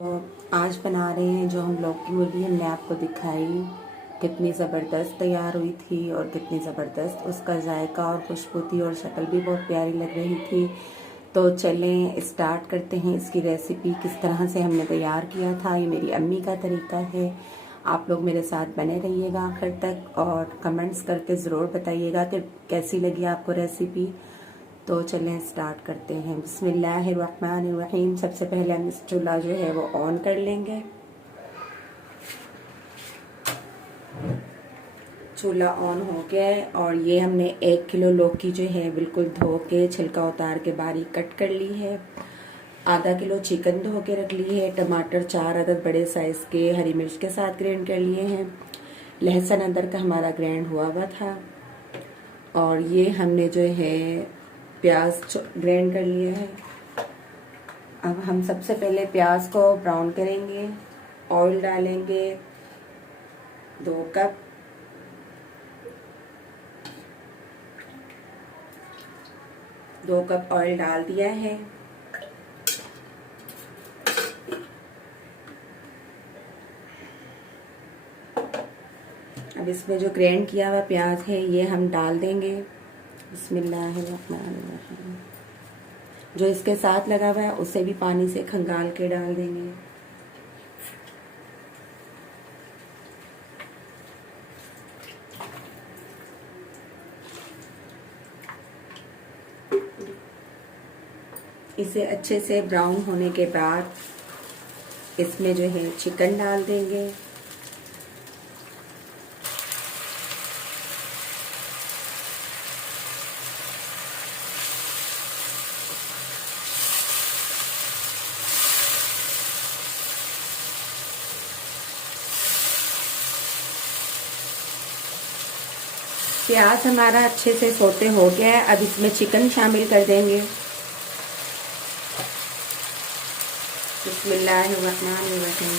तो आज बना रहे हैं जो हम लौकी मुर्गी हमने आपको दिखाई कितनी ज़बरदस्त तैयार हुई थी और कितनी ज़बरदस्त उसका जायका और खुशबू थी और शक्ल भी बहुत प्यारी लग रही थी। तो चलें स्टार्ट करते हैं इसकी रेसिपी किस तरह से हमने तैयार किया था। ये मेरी अम्मी का तरीका है। आप लोग मेरे साथ बने रहिएगा आखिर तक और कमेंट्स करके ज़रूर बताइएगा कि कैसी लगी आपको रेसिपी। तो चलें स्टार्ट करते हैं। बिस्मिल्लाहिर्रहमानिर्रहीम। सबसे पहले हम इस चूल्हा जो है वो ऑन कर लेंगे। चूल्हा ऑन हो गया है और ये हमने 1 किलो लौकी जो है बिल्कुल धो के छिलका उतार के बारीक कट कर ली है। आधा किलो चिकन धो के रख ली है। टमाटर 4 अदद बड़े साइज़ के हरी मिर्च के साथ ग्राइंड कर लिए हैं। लहसुन अदरक का हमारा ग्राइंड हुआ था। और ये हमने जो है प्याज ग्राइंड कर लिया है। अब हम सबसे पहले प्याज को ब्राउन करेंगे। ऑयल डालेंगे 2 कप। दो कप ऑयल डाल दिया है। अब इसमें जो ग्राइंड किया हुआ प्याज है ये हम डाल देंगे। बिस्मिल्लाहिर्रहमानिर्रहीम। जो इसके साथ लगा हुआ है उसे भी पानी से खंगाल के डाल देंगे। इसे अच्छे से ब्राउन होने के बाद इसमें जो है चिकन डाल देंगे। प्याज हमारा अच्छे से सोते हो गया है। अब इसमें चिकन शामिल कर देंगे। बिस्मिल्लाहिर्रहमानिर्रहीम।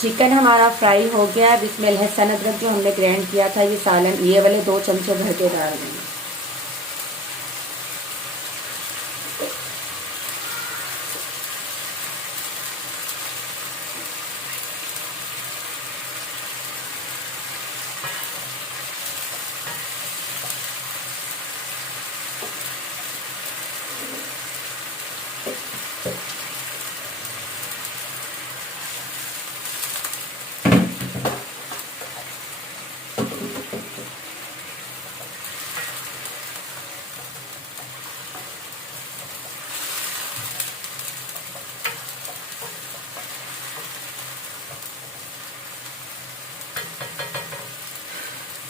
चिकन हमारा फ्राई हो गया। अब इसमें लहसुन अदरक जो हमने ग्राइंड किया था ये सालन ये वाले 2 चमचे भर के डाल देंगे।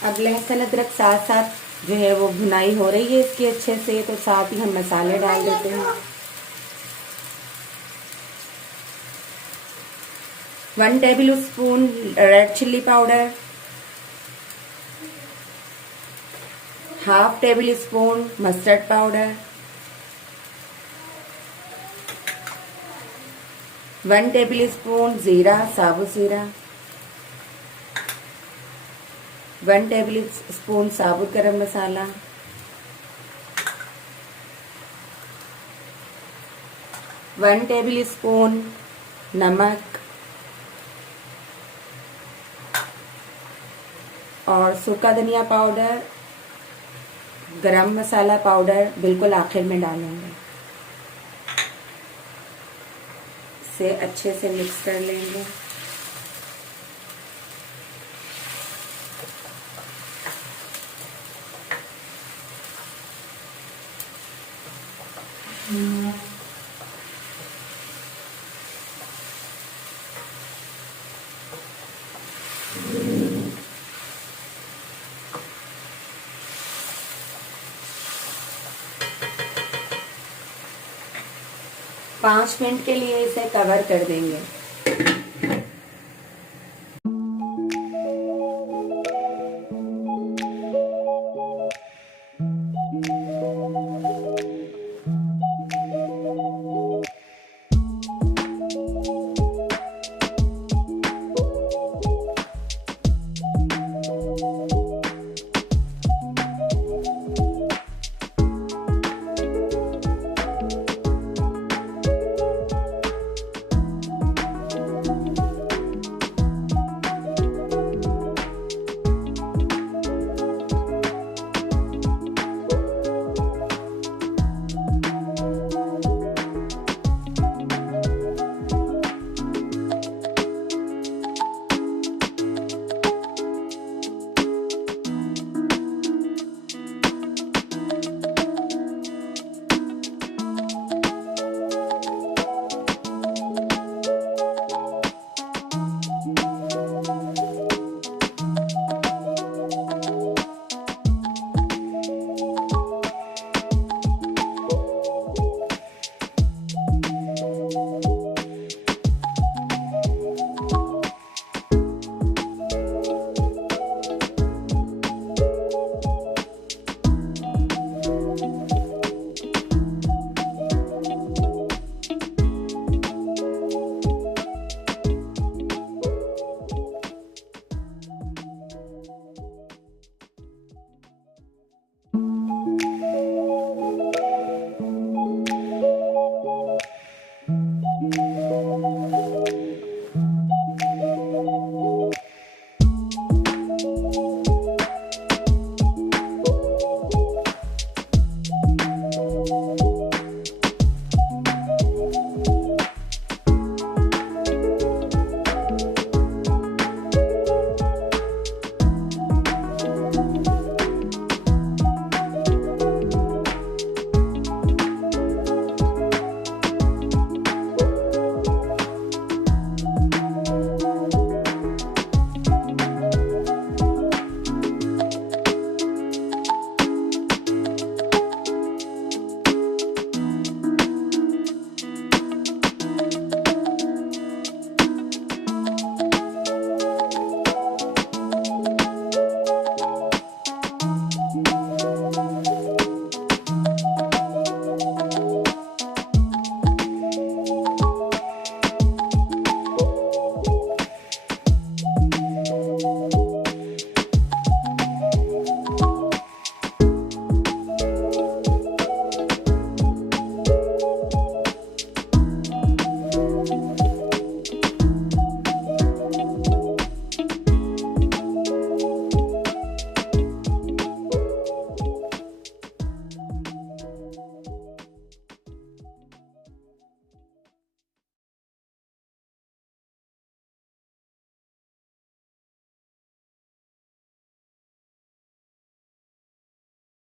अब लहसुन अदरक साथ साथ जो है वो भुनाई हो रही है इसकी अच्छे से। तो साथ ही हम मसाले डाल देते हैं। 1 table spoon red chilli powder, half table spoon mustard powder, 1 table spoon जीरा साबुत जीरा, 1 टेबल स्पून साबुत गरम मसाला, 1 टेबल स्पून नमक और सूखा धनिया पाउडर, गरम मसाला पाउडर बिल्कुल आखिर में डालेंगे। इसे अच्छे से मिक्स कर लेंगे। 5 मिनट के लिए इसे कवर कर देंगे।